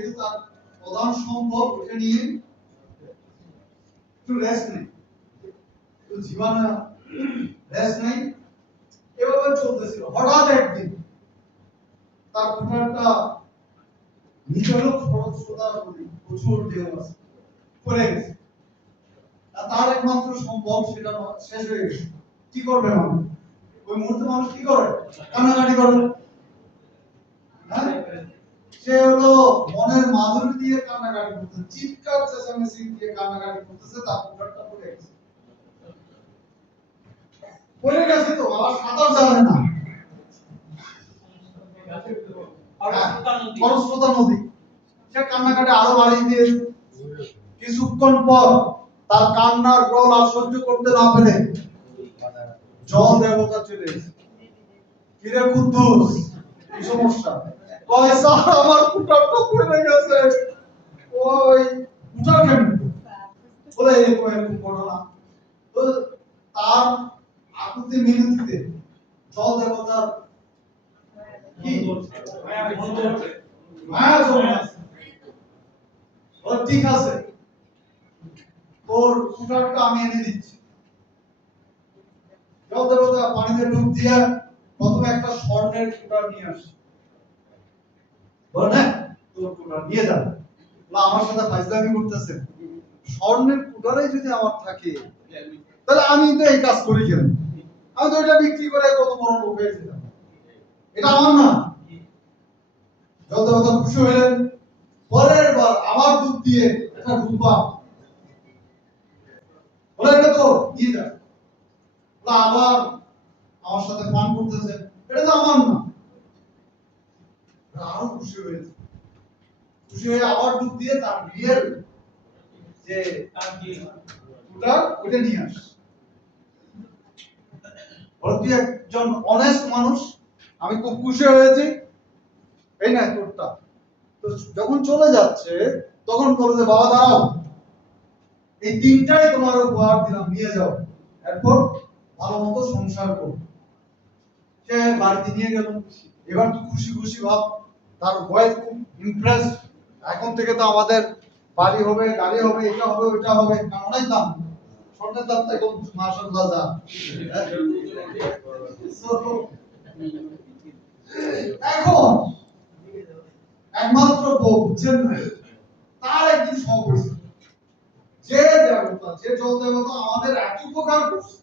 যেহেতু তার প্রধান সম্ভব ওটা নিয়ে একটু রেস্ট নেই, তো জীবনে রেস্ট নেই, এভাবে চলতেছিল। হঠাৎ একদিন তার কুঠারটা নিচে হলো খরস্রোতা নদী, প্রচুর ঢেউ আছে, পড়ে গেছে। আর তার একমাত্র সম্ভব সেটা শেষ হয়ে গেছে। কি করবে মানুষ? ওই মুহূর্তে মানুষ কি করে? কান্নাকাটি করে। হ্যাঁ, সে হলো মনের মাধুরী দিয়ে কান্নাকাটি করতেছে, চিৎকার চেঁচামেচি দিয়ে কান্নাকাটি করতেছে, তার কুঠারটা পড়ে গেছে। পড়ে গেছে তো আবার সাঁতার জানে না, খরস্রোতা নদী। সে কান্নাকাটি আরো বাড়িয়ে দিয়েছে। কিছুক্ষণ পর তার কান্নার রোল আর সহ্য করতে না পেরে জল দেবতা চলে এসেছে। কিরে কুদ্দুস, কি সমস্যা? কয় স্যার, আমার কুঠারটা পড়ে গেছে। ওই কুঠার কেন? বলে এরকম এরকম ঘটনা। তো তার আকুতি মিনতিতে জল দেবতার কি মায়া জন্মাচ্ছে। ঠিক আছে, তোর কুঠারটা আমি এনে দিচ্ছি। জল দেবতা পানিতে ডুব দিয়ে প্রথমে একটা স্বর্ণের কুঠার নিয়ে আসে। বলে তোর কুঠার নিয়ে যা। আমার সাথে ফাইজলামি করতেছে। স্বর্ণের কুঠারে যদি আমার থাকে তাহলে আমি তো এই কাজ করি কেন? আমি তো এটা বিক্রি করে কত বড় লোক হয়েছিলাম, এটা আমার না। জল দেবতা খুশি হলেন। পরের বার আবার ডুব দিয়ে একটা রূপা বলে এটা তো নিয়ে যা। আবার আমার সাথে ফান করতেছে, এটা তো আমার না। আরো খুশি হয়েছে, খুশি হয়ে আবার ডুব দিয়ে তার বিয়ের যে কুঠার ওটা নিয়ে আসে। বলে তুই একজন অনেস্ট মানুষ, আমি খুব খুশি হয়েছি, এই না তোরটা। তো যখন চলে যাচ্ছে তখন বলে যে বাবা দাঁড়াও, এই তিনটাই তোমার উপহার দিলাম, নিয়ে যাও, এরপর ভালো মতো সংসার করো। সে বাড়িতে নিয়ে গেল। এবার তো খুশি খুশি ভাব, তার ওয়াইফ খুব ইমপ্রেস। এখন থেকে তো আমাদের বাড়ি হবে, গাড়ি হবে, এটা হবে, ওইটা হবে, অনেক দাম। স্বর্ণের দাম তো এখন মাশাআল্লাহ যা। এখন একমাত্র বউ বুঝছেন না, তার একদিন শখ হয়েছে, যে দেবতা, যে জল দেবতা আমাদের এত উপকার করছে,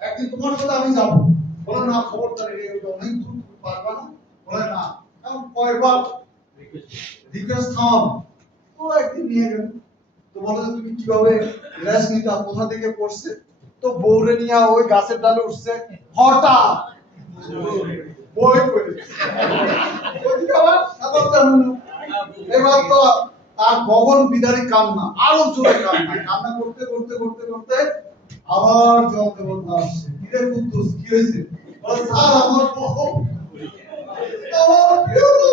একদিন তোমার সাথে আমি যাবো। বলে না, খবরদার, অনেক দূর পারবা না। বলে না, এখন কয়বার রিকোয়েস্ট থাম। তো একদিন নিয়ে গেল। তো বলে যে তুমি কিভাবে রেস্ট নিতা, কোথা থেকে পড়ছে? তো বউরে নিয়ে ওই গাছের ডালে উঠছে, হঠাৎ বই পড়ে। এবার তো তার গগন বিদারী কান্না, আরো জোরে কান্না, কান্না করতে করতে করতে করতে আবার জল দেবতা আসছে। কিরে কুদ্দুস, কি হয়েছে? বলে স্যার, আমার বউ, আমার প্রিয় বউ,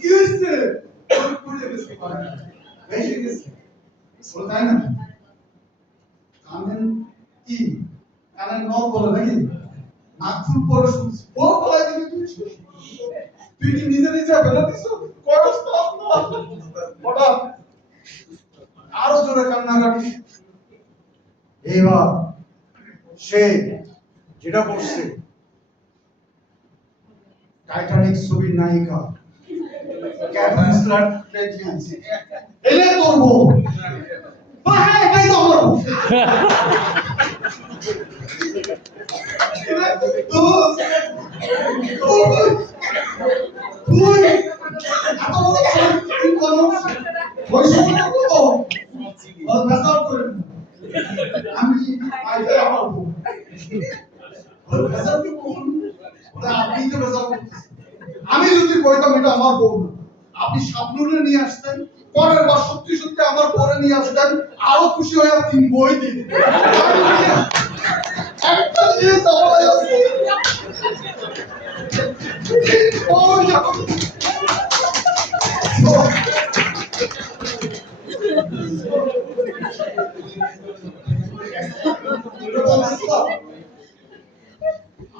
কি হয়েছে? পড়ে গেছে, ভেসে গেছে। বলে তাই না? কানের কি, কানের নল বলে নাকি? নাকফুল পরে শুনছি, বল বলাই দিবি তুই। তুই কি নিজে নিজে ফেলে দিছো? করস তো হঠাৎ আরো জোরে কান্নাকাটি। এবার সে যেটা করছে, টাইটানিক ছবির নায়িকা ক্যাট উইন্সলেট প্রেগন্যান্সি, এলে তোর বউ। হ্যাঁ, এটাই তো আমার বউ। তুই এত বড় কি করছ? ওই সময় তো বেসাল করে আমি আইতে আমার বউ। ওই বেসাল কি কোন? ওটা আপনি তো বেসাল করতেছেন। আমি যদি কইতাম এটা আমার বউ না, আপনি স্বপ্নরে নিয়ে আসতেন, পরের বার সত্যি সত্যি আমার পরে নিয়ে আসতেন, আরো খুশি হয়ে তিন বই দিন। একটা দিয়ে সবাই আছে।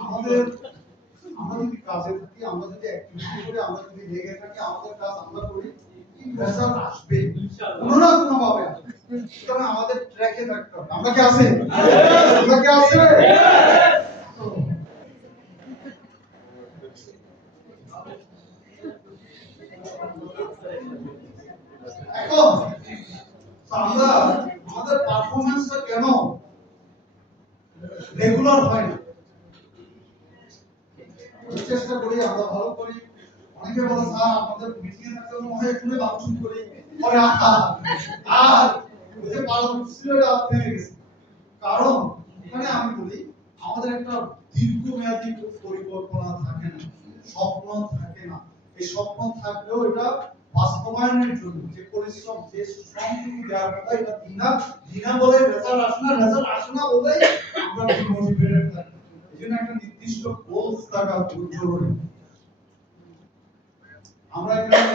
আমাদের আমাদের কাজে থাকি, আমরা যদি অ্যাক্টিভিটি করি, আমরা যদি লেগে থাকি, আমাদের কাজ আমরা করি, রেজাল্ট আসবে কোনো না কোনো ভাবে। সুতরাং আমাদের ট্র্যাকে থাকতে হবে। আমরা কি আছে? আমরা কি আছে? এখন আমরা আমাদের পারফরম্যান্সটা কেন রেগুলার হয় না? চেষ্টা করি, আমরা ভালো করি। অনেকে বলে স্যার আমাদের মিটিং এ থাকতে মনে হয় এখানে বাথরুম করি, পরে আর ওই যে পারফরম্যান্সটা থেমে গেছে। কারণ এখানে আমি বলি আমাদের একটা দীর্ঘমেয়াদী পরিকল্পনা থাকে না, স্বপ্ন থাকে না। এই স্বপ্ন থাকলেও এটা বাস্তবায়নের জন্য যে পরিশ্রম, যে শ্রমটুকু দেওয়ার কথা, এটা দিনা বলে রেজাল্ট আসে না বলে আমরা ডিমোটিভেটেড থাকি। এজন্য একটা নির্দিষ্ট গোলস থাকা খুব জরুরি। আমরা এখানে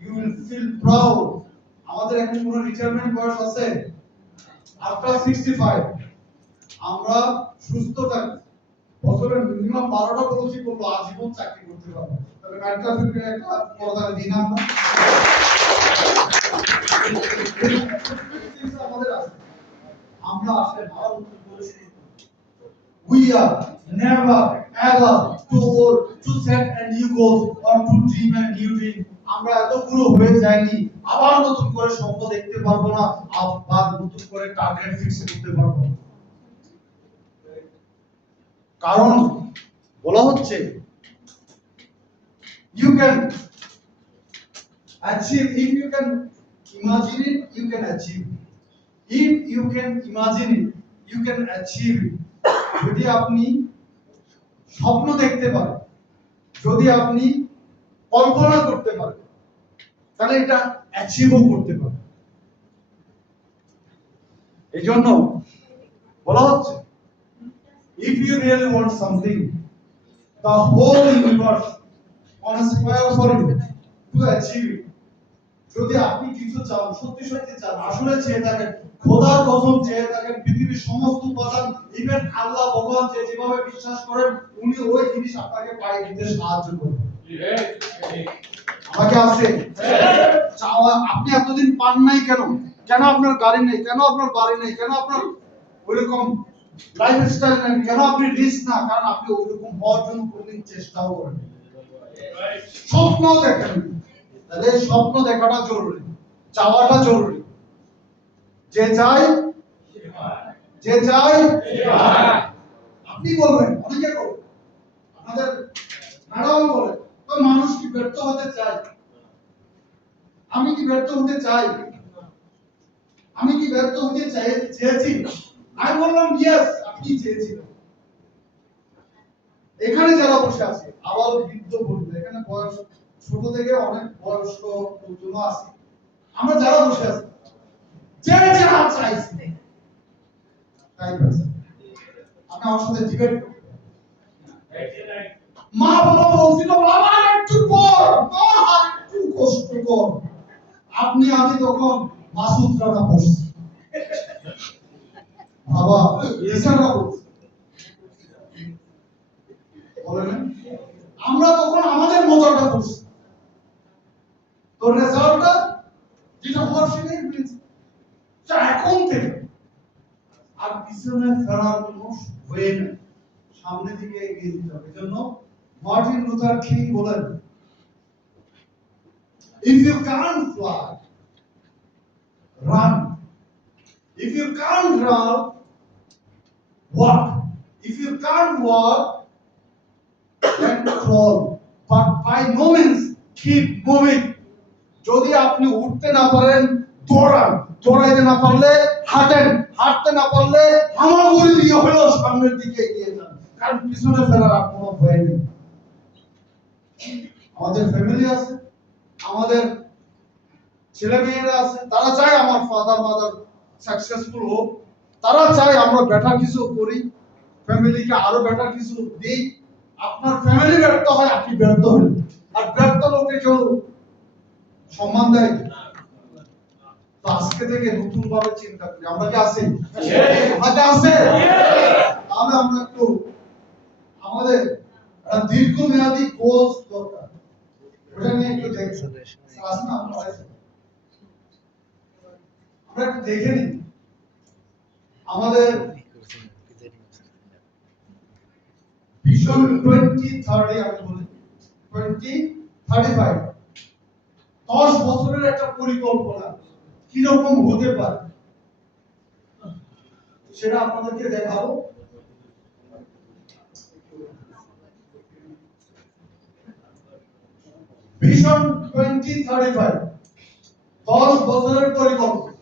ইউ উইল ফিল প্রাউড। আমাদের এখন কোনো রিটায়ারমেন্ট বয়স আছে? আফটার 65 আমরা সুস্থ থাকি, বছরে মিনিমাম 12টা পলিসি করবো, আজীবন চাকরি করতে পারবো। তবে মেডিকেল ফিল্ডে একটা পরদার দিন আমাদের আছে। আমরা আসলে ভালো করে শুরু করি। We are never ever too old to set a new goal or to dream a new dream. আমরা এত পুরো হয়ে যাইনি, আবার নতুন করে স্বপ্ন দেখতে পারবো না, আবার নতুন করে টার্গেট ফিক্স করতে পারবো না। কারণ বলা হচ্ছে you can achieve if you can imagine it, you can achieve. If you can imagine it, you can achieve it. যদি আপনি স্বপ্ন দেখতে পারেন, যদি আপনি কল্পনা করতে পারেন, তাহলে এটা অ্যাচিভও করতে পারেন। এই জন্য বলা হচ্ছে if you really want something, the whole universe conspire for you to achieve it. যদি আপনি কিছু চান, সত্যি সত্যি চান, আসলে চেয়ে থাকেন, খোদার কসম চেয়ে থাকেন, পৃথিবীর সমস্ত উপাদান, ইভেন আল্লাহ ভগবান যে যেভাবে বিশ্বাস করেন, উনি ওই জিনিস আপনাকে পাই দিতে সাহায্য করবেন। আমাকে আছে চাওয়া, আপনি এতদিন পান নাই কেন? কেন আপনার গাড়ি নেই? কেন আপনার বাড়ি নেই? কেন আপনার ওইরকম লাইফস্টাইল নেই? কেন আপনি রিচ না? কারণ আপনি ওইরকম হওয়ার জন্য কোনদিন চেষ্টাও করেন, স্বপ্ন দেখেন। তাহলে স্বপ্ন দেখাটা জরুরি, চাওয়াটা জরুরি। যে চাই আপনি বলবেন, অনেকে বলবেন, আপনাদের ম্যাডাম বলে তো মানুষ কি ব্যর্থ হতে চায়? আমি কি ব্যর্থ হতে চাই? আমি কি ব্যর্থ হতে চেয়েছি? আমি বললাম ইয়েস, আপনি চেয়েছিলেন। এখানে যারা বসে আছে, আবার বৃদ্ধ বলবে, এখানে বয়স ছোট থেকে অনেক বয়স্ক লোকজন আছে, আমরা যারা বসে আছি, যে যা চাইছি তাই পাইছি। আপনি আমার সাথে ডিবেট করতে পারেন। মা বাবা বলছিল বাবা একটু পড়, মা আর একটু কষ্ট কর। আপনি আমি তখন মাসুদ রানা পড়ছি, বাবা এছাড়া বলেন, আমরা তখন আমাদের মজাটা করছি। তো রেজাল্টটা যেটা হওয়ার সেটাই হয়েছে। এখন থেকে আর পিছনে ফেরার কোনো ওয়ে নেই, সামনে দিকে এগিয়ে যেতে হবে। এজন্য মার্টিন লুথার কিং বলেন, if you can't fly, run. If you can't run, walk. If you can't walk, then crawl. But by no means keep moving. যদি আপনি উঠতে না পারেন, দৌড়ান, দৌড়াইতে না পারলে হাঁটেন, হাঁটতে না পারলে হামাগুড়ি দিয়ে হলেও সামনের দিকে এগিয়ে যান, কারণ পিছনে ফেরার আর কোনো ভয় নেই। আমাদের ফ্যামিলি আছে, আমাদের ছেলে মেয়েরা আছে, তারা চায় আমার ফাদার মাদার সাকসেসফুল হোক, তারা চায় আমরা বেটার কিছু করি, ফ্যামিলিকে আরো বেটার কিছু দিই। আপনার ফ্যামিলি ব্যর্থ হয়, আপনি ব্যর্থ হন, আর ব্যর্থ লোককে কেউ সম্মান দেয়। তো আজকে থেকে নতুন ভাবে চিন্তা করি, আমরা কি আছি? তাহলে আমরা একটু আমাদের দীর্ঘমেয়াদী গোলস দরকার। ওটা নিয়ে একটু দেখুন। আসুন আমরা একটু দেখে নিই আমাদের ভিশন 2030 আমি বলি 2035 10 বছরের একটা পরিকল্পনা কিরকম হতে পারে সেটা আপনাদেরকে দেখাবো। ভিশন 2035 10 বছরের পরিকল্পনা।